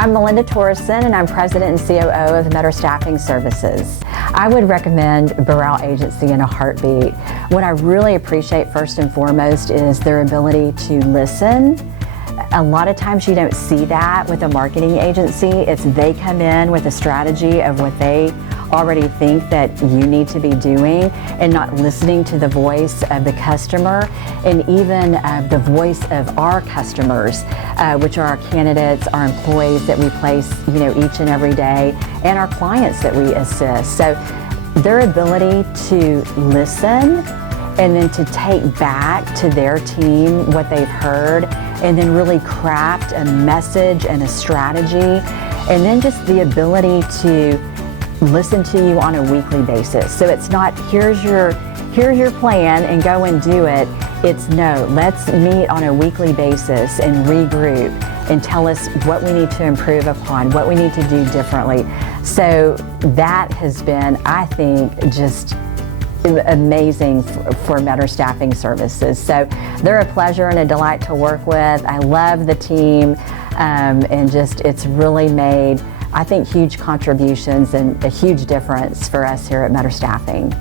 I'm Melinda Torreson, and I'm President and COO of Meador Staffing Services. I would recommend Boral Agency in a heartbeat. What I really appreciate first and foremost is their ability to listen. A lot of times you don't see that with a marketing agency. It's they come in with a strategy of what they already think that you need to be doing and not listening to the voice of the customer and even the voice of our customers, which are our candidates, our employees that we place, each and every day, and our clients that we assist. So their ability to listen and then to take back to their team what they've heard and then really craft a message and a strategy, and then just the ability to listen to you on a weekly basis. So it's not, here's your plan and go and do it. It's no, let's meet on a weekly basis and regroup and tell us what we need to improve upon, what we need to do differently. So that has been, I think, just amazing for Meador Staffing Services. So they're a pleasure and a delight to work with. I love the team, and just it's really made, I think, huge contributions and a huge difference for us here at Meador Staffing.